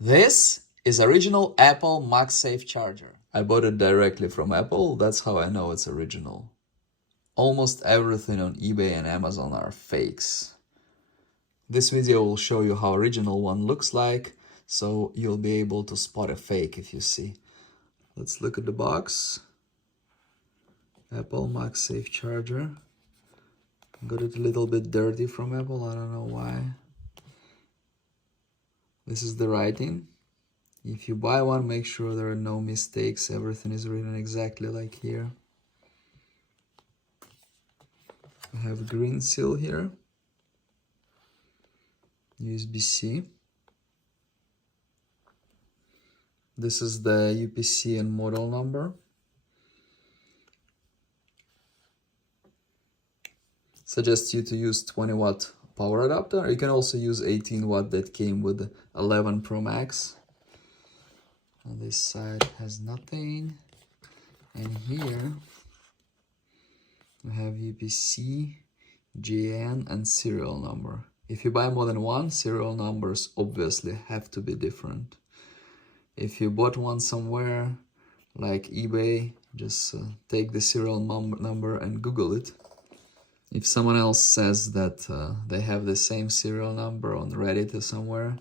This is original Apple Magsafe Charger. I bought it directly from Apple, that's how I know it's original. Almost everything on eBay and Amazon are fakes. This video will show you how original one looks like, so you'll be able to spot a fake if you see. Let's look at the box. Apple Magsafe Charger. Got it a little bit dirty from Apple, I don't know why. This is the writing. If you buy one, make sure there are no mistakes. Everything is written exactly like here. I have green seal here. USB-C. This is the UPC and model number. Suggest you to use 20 watt power adapter. You can also use 18 watt that came with 11 Pro Max. On this side has nothing. And here we have UPC, GN, and serial number. If you buy more than one, serial numbers obviously have to be different. If you bought one somewhere like eBay, just take the serial number and Google it. If someone else says that they have the same serial number on Reddit or somewhere,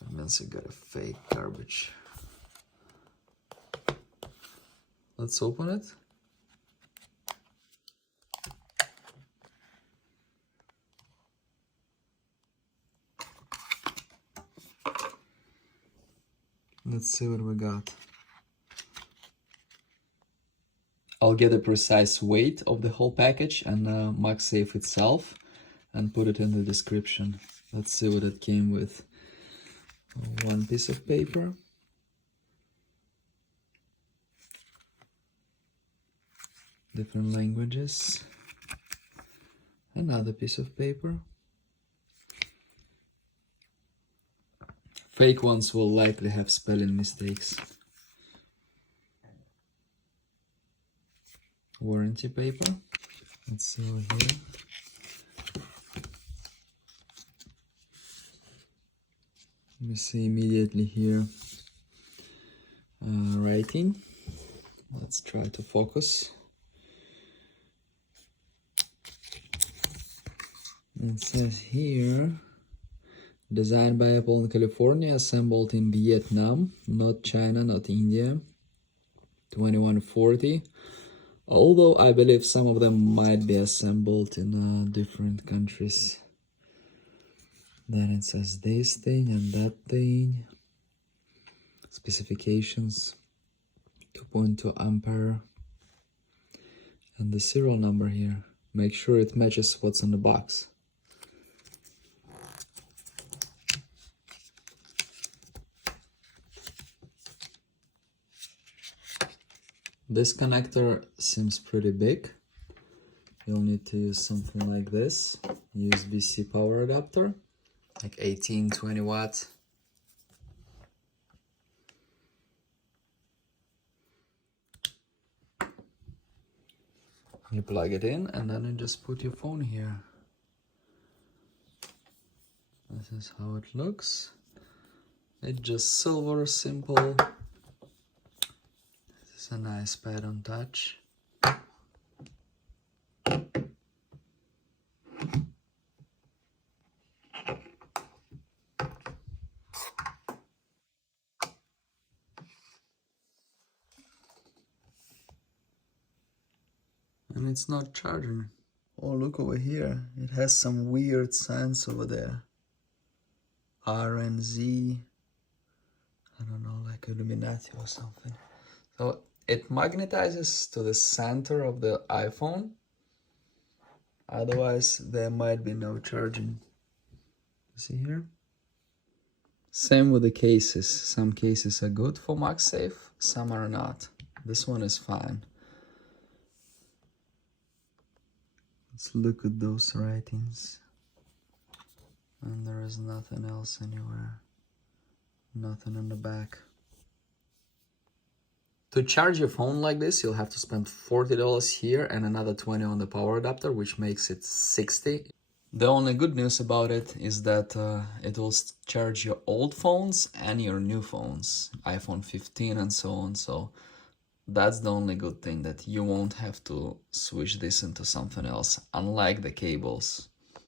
that means you got a fake garbage. Let's open it. Let's see what we got. I'll get a precise weight of the whole package and Magsafe itself and put it in the description. Let's see what it came with. One piece of paper. Different languages. Another piece of paper. Fake ones will likely have spelling mistakes. Warranty paper. Let's see over here. We see immediately here writing. Let's try to focus. It says here, designed by Apple in California, assembled in Vietnam, not China, not India. 2140. Although I believe some of them might be assembled in different countries. Then it says this thing and that thing. Specifications. 2.2 ampere. And the serial number here. Make sure it matches what's on the box. This connector seems pretty big. You'll need to use something like this. USB-C power adapter, like 18-20 watt. You plug it in and then you just put your phone here. This is how it looks. It's just silver, simple. This is a nice pad on touch. And it's not charging. Oh, look over here. It has some weird signs over there. R and Z. I don't know, like Illuminati or something. So it magnetizes to the center of the iPhone. Otherwise, there might be no charging. See here? Same with the cases. Some cases are good for Magsafe, some are not. This one is fine. Let's look at those writings. And there is nothing else anywhere. Nothing on the back. To charge your phone like this, you'll have to spend $40 here and another $20 on the power adapter, which makes it $60. The only good news about it is that it will charge your old phones and your new phones, iPhone 15 and so on. So that's the only good thing, that you won't have to switch this into something else, unlike the cables.